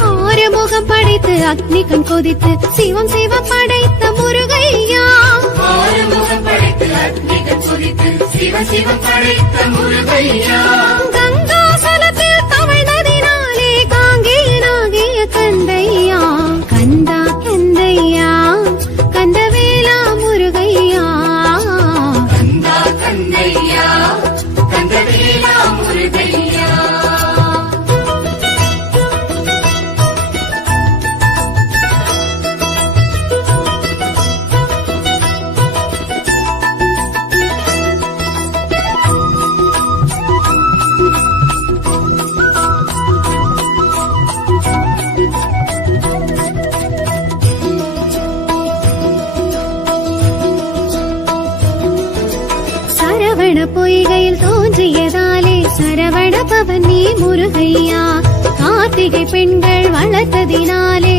ஆறுமுகம் படைத்து அக்னிகம் கொதித்து சிவம் சிவம் படைத்த முருகையா. ஆறுமுகம் படைத்து அக்னிகம் கொதித்து சிவ சிவம் படைத்த முருகையா. முருகையா. பொய்கையில் தோன்றியதாலே சரவண பவன் நீ முருகையா. கார்த்திகை பெண்கள் வளர்த்ததினாலே